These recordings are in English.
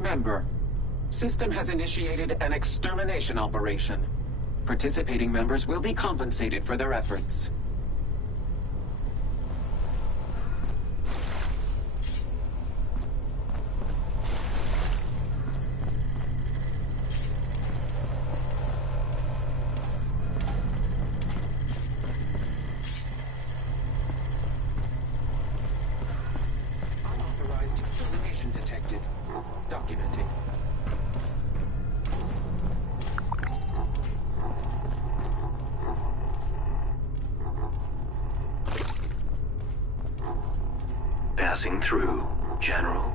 Member, system has initiated an extermination operation. Participating members will be compensated for their efforts. Unauthorized extermination detected. Documenting. Passing through, General.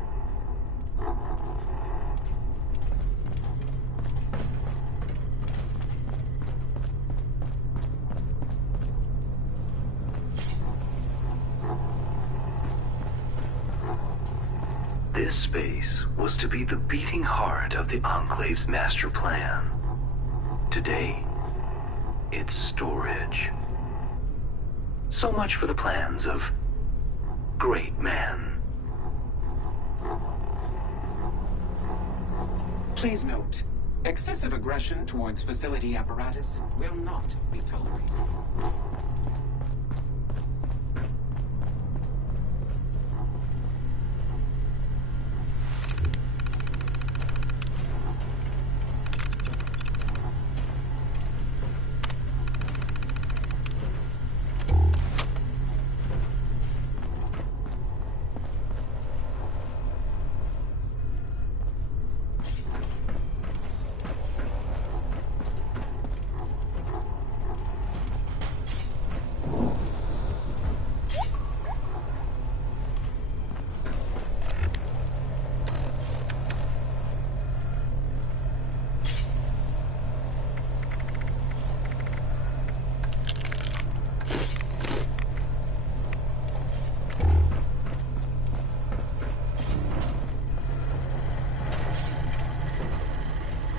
This space was to be the beating heart of the Enclave's master plan. Today, it's storage. So much for the plans of great men. Please note, excessive aggression towards facility apparatus will not be tolerated.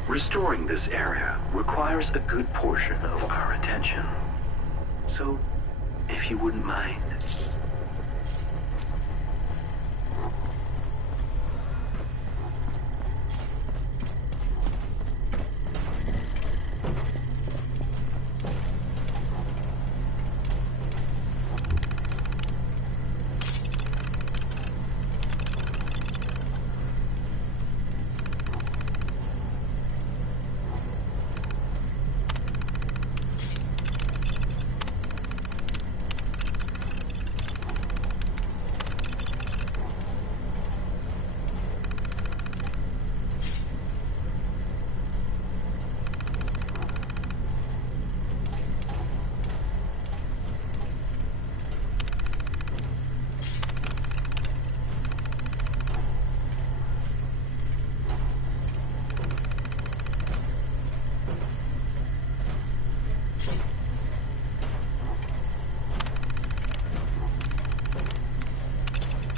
Restoring this area requires a good portion of our attention. So, if you wouldn't mind.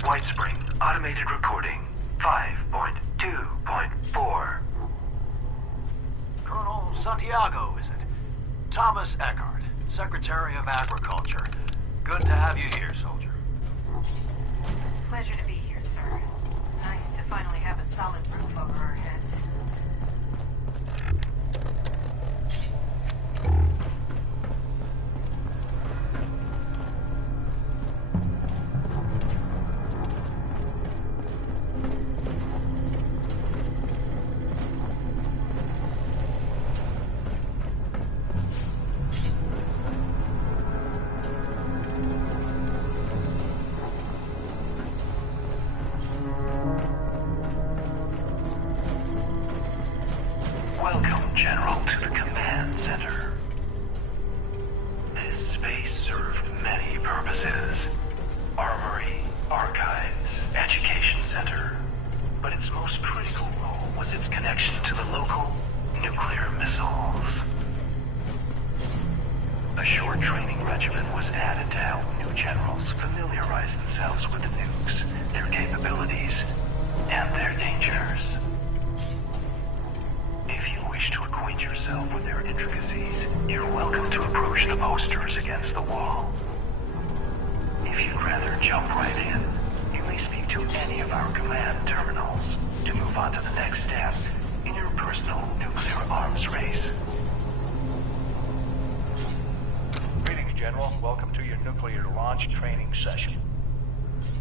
White Spring, automated recording, 5.2.4. Colonel Santiago, is it? Thomas Eckhart, Secretary of Agriculture. Good to have you here, soldier. Pleasure to be here, sir. Nice to finally have a solid roof over our heads. Welcome, General, to the command center. This space served many purposes. Armory, archives, education center. But its most critical role was its connection to the local nuclear missiles. short training regimen was added to help new generals familiarize themselves with the nukes, their capabilities, and their dangers. If you wish to acquaint yourself with their intricacies, you're welcome to approach the posters against the wall. If you'd rather jump right in, you may speak to any of our command terminals to move on to the next step in your personal nuclear arms race. Greetings, General. Welcome to your nuclear launch training session.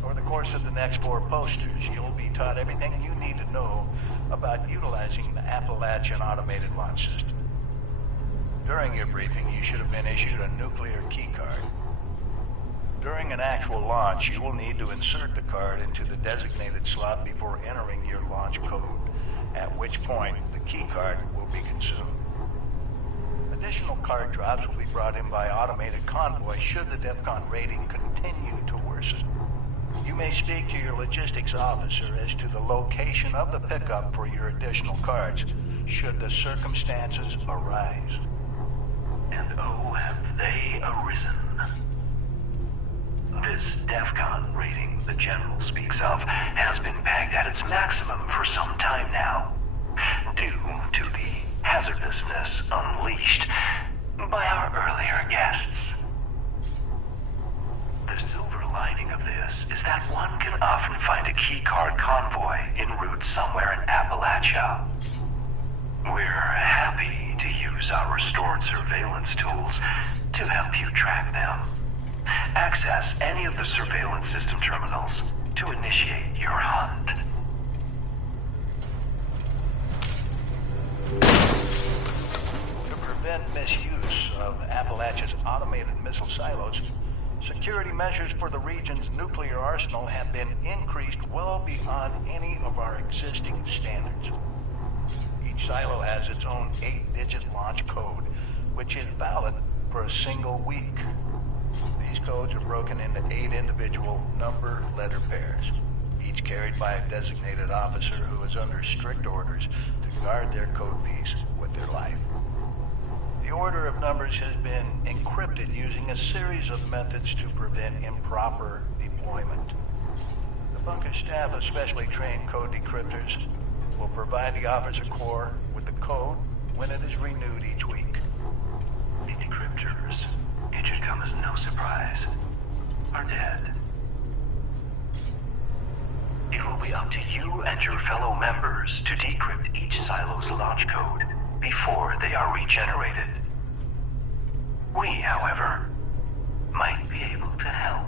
Over the course of the next 4 posters, you'll be taught everything you need to know about utilizing the Appalachian Automated Launch System. During your briefing, you should have been issued a nuclear key card. During an actual launch, you will need to insert the card into the designated slot before entering your launch code, at which point the key card will be consumed. Additional card drops will be brought in by automated convoy should the DEFCON rating continue to worsen. You may speak to your logistics officer as to the location of the pickup for your additional cards, should the circumstances arise. And oh, have they arisen. This DEFCON rating the General speaks of has been pegged at its maximum for some time now, due to the hazardousness unleashed by our earlier guests. The silver lining of this is that one can often find a keycard convoy en route somewhere in Appalachia. We're happy to use our restored surveillance tools to help you track them. Access any of the surveillance system terminals to initiate your hunt. To prevent misuse of Appalachia's automated missile silos, security measures for the region's nuclear arsenal have been increased well beyond any of our existing standards. Each silo has its own 8-digit launch code, which is valid for a single week. These codes are broken into 8 individual number-letter pairs, each carried by a designated officer who is under strict orders to guard their code piece with their life. The order of numbers has been encrypted using a series of methods to prevent improper deployment. The bunker staff of specially trained code decryptors will provide the officer corps with the code when it is renewed each week. The decryptors, it should come as no surprise, are dead. It will be up to you and your fellow members to decrypt each silo's launch code before they are regenerated. We, however, might be able to help.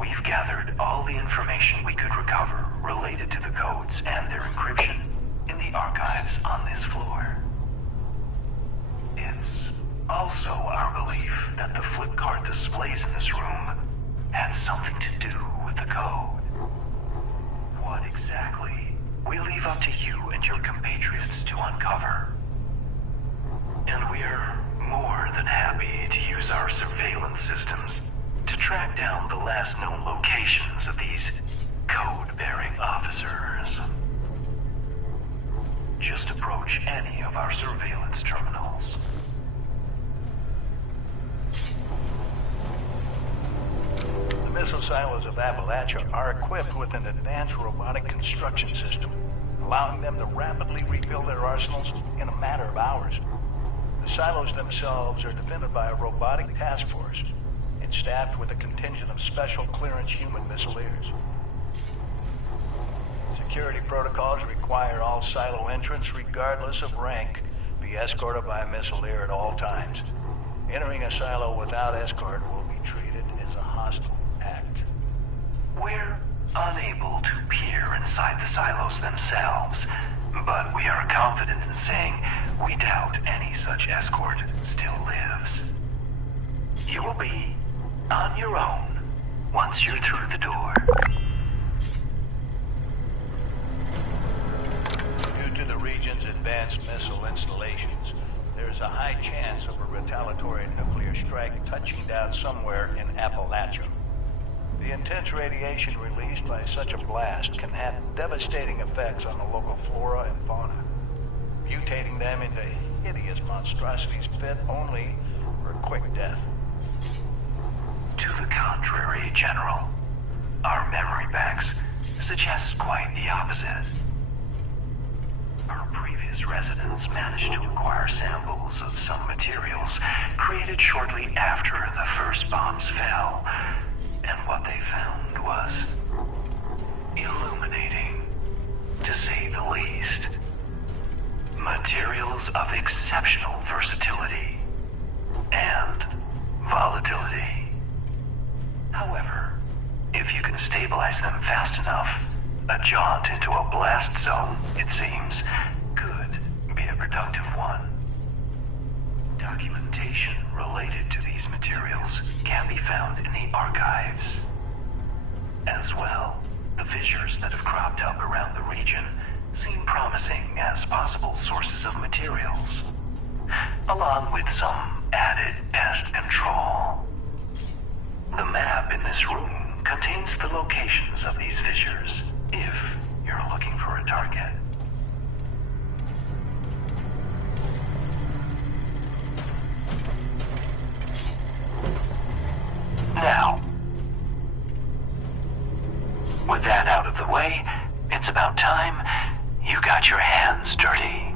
We've gathered all the information we could recover related to the codes and their encryption in the archives on this floor. It's also our belief that the flip card displays in this room had something to do with the code. What exactly, we'll leave up to you and your compatriots to uncover. And we're more than happy to use our surveillance systems to track down the last known locations of these code-bearing officers. Just approach any of our surveillance terminals. The missile silos of Appalachia are equipped with an advanced robotic construction system, allowing them to rapidly rebuild their arsenals in a matter of hours. The silos themselves are defended by a robotic task force and staffed with a contingent of special clearance human missileers. Security protocols require all silo entrants, regardless of rank, be escorted by a missileer at all times. Entering a silo without escort will be treated as a hostile act. We're unable to peer inside the silos themselves, but we are confident in saying we doubt any such escort still lives. You will be on your own once you're through the door. Due to the region's advanced missile installations, there is a high chance of a retaliatory nuclear strike touching down somewhere in Appalachia. The intense radiation released by such a blast can have devastating effects on the local flora and fauna. mutating them into hideous monstrosities fit only for a quick death. To the contrary, General. Our memory banks suggest quite the opposite. Our previous residents managed to acquire samples of some materials created shortly after the first bombs fell, and what they found was illuminating, to say the least. Materials of exceptional versatility and volatility. However, if you can stabilize them fast enough, a jaunt into a blast zone, it seems, could be a productive one. Documentation related to these materials can be found in the archives. As well, the fissures that have cropped up around the region seem promising as possible sources of materials, along with some added pest control. The map in this room contains the locations of these fissures, if you're looking for a target. Now, with that out of the way, it's about time you got your hands dirty.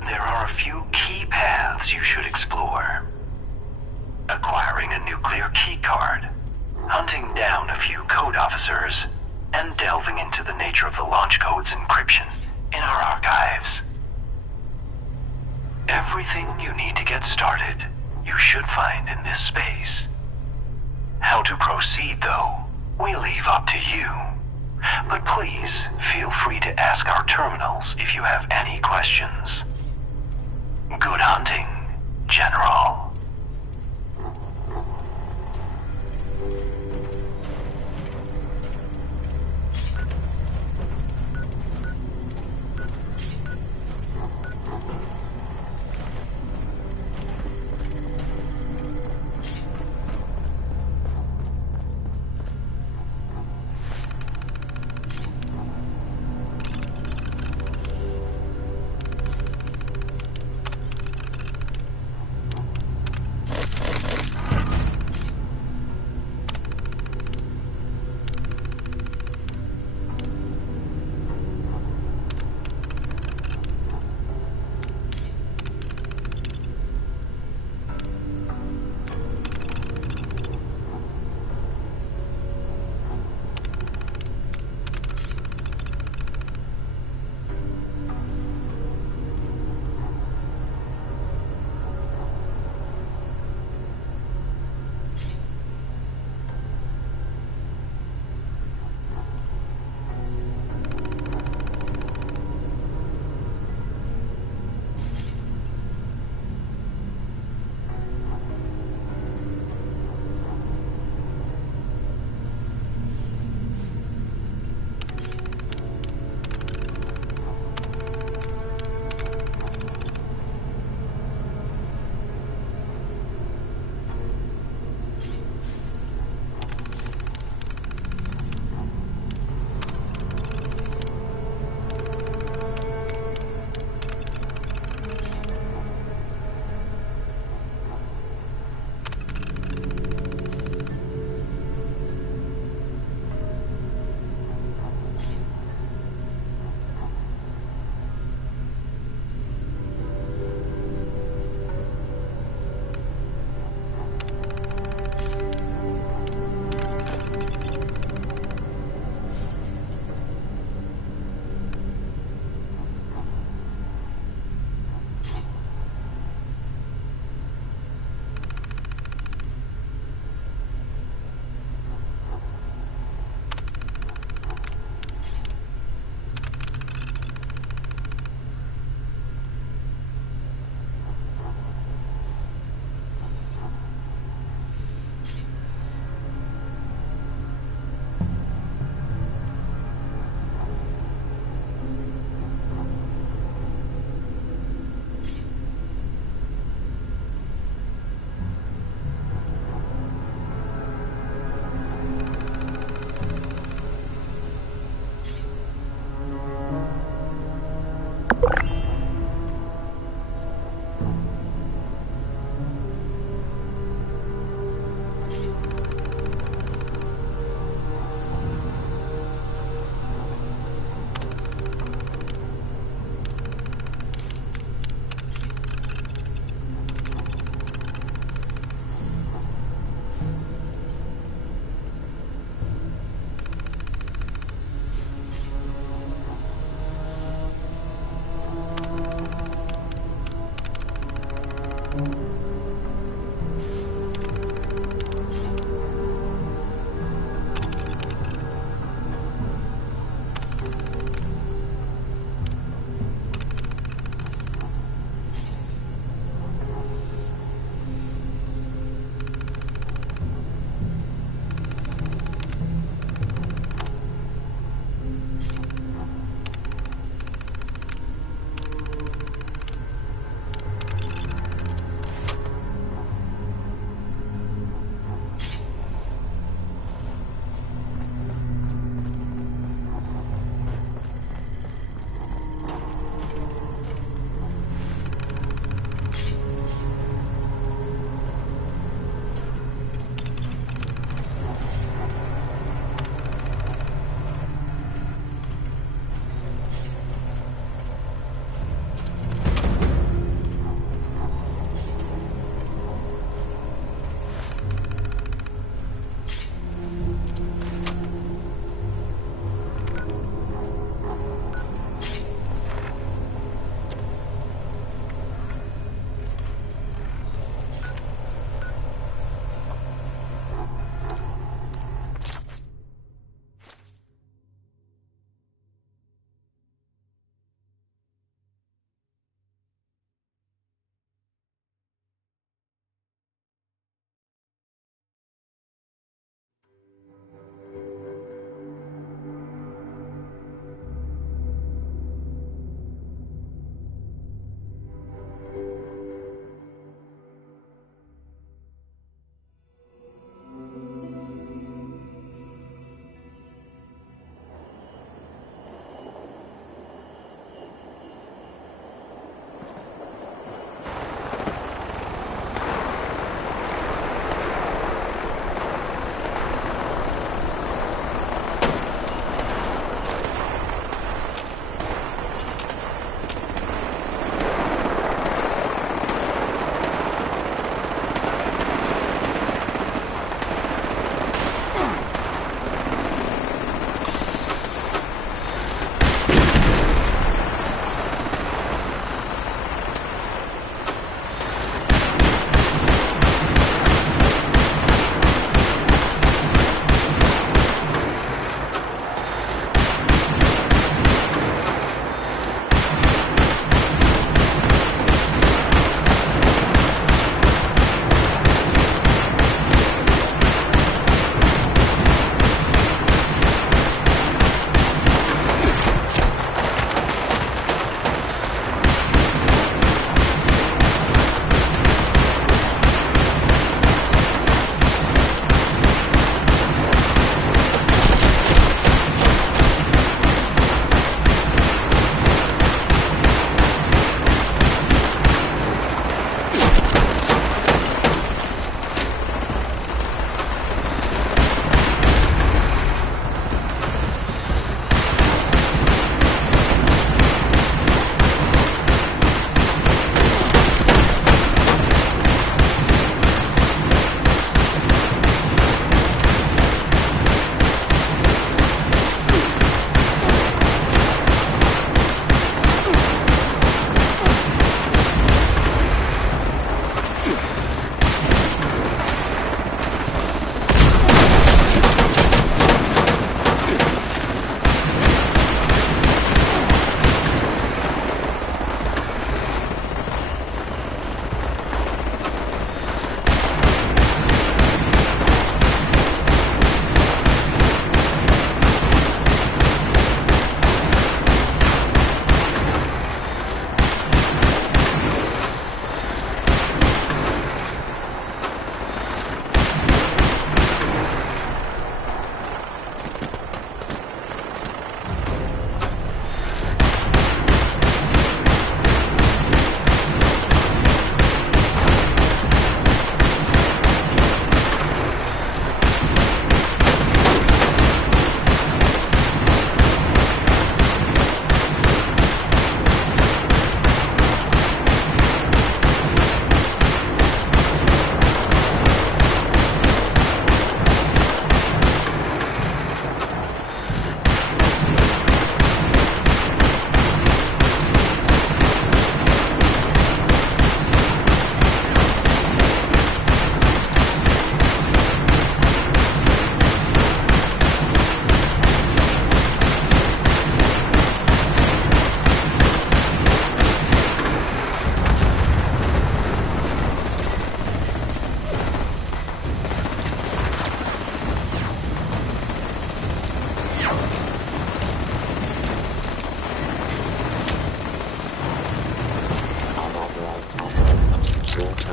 There are a few key paths you should explore. Acquiring a nuclear key card, hunting down a few code officers, and delving into the nature of the launch code's encryption in our archives. Everything you need to get started, you should find in this space. How to proceed, though, we leave up to you. But please feel free to ask our terminals if you have any questions. Good hunting, General.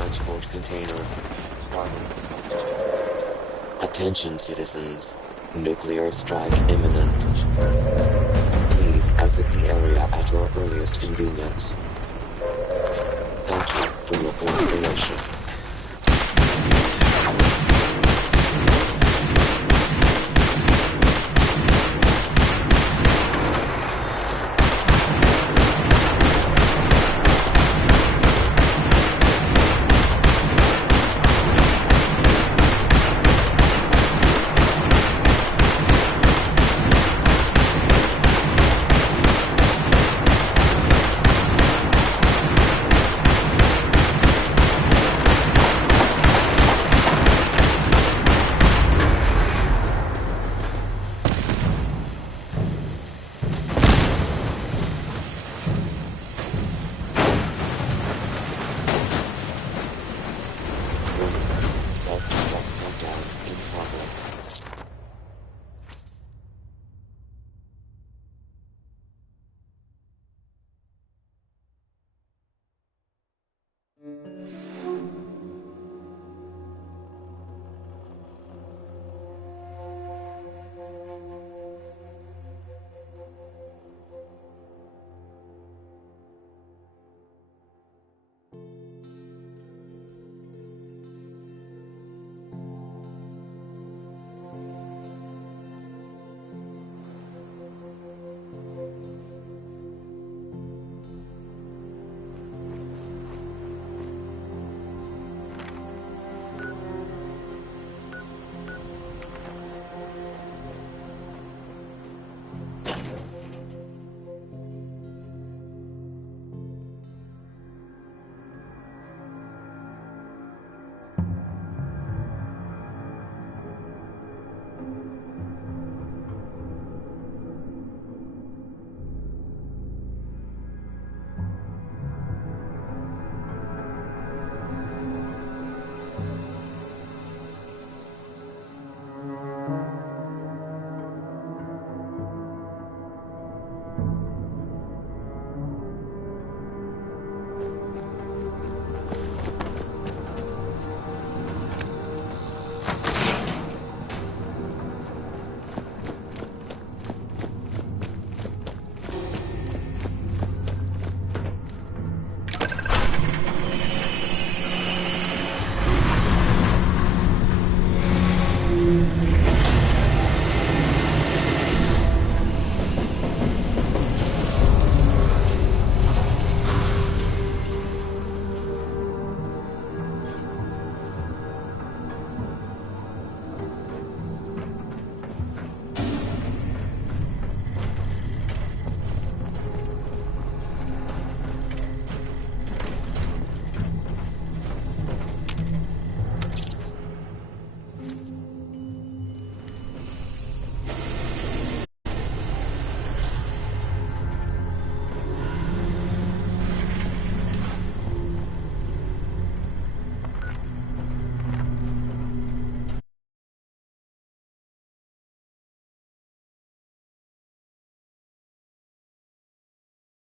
transport container starting the subject. Attention citizens, nuclear strike imminent. Please exit the area at your earliest convenience. Thank you for your cooperation.